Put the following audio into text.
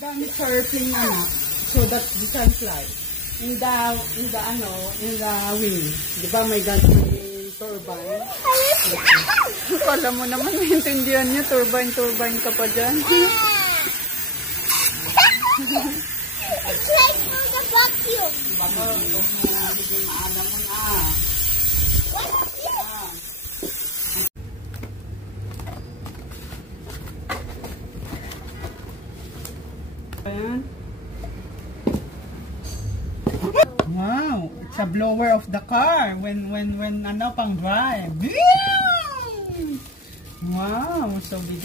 gamit for airplane anak, so that you can fly. In the wing. Di ba may ganting turbine? Kala mo naman maintindihan niya, turbine ka pa dyan. It's like for the vacuum. Baka, hindi maalam mo na. What's this? Ayan. Wow, it's a blower of the car when ano pang drive. Wow, so big.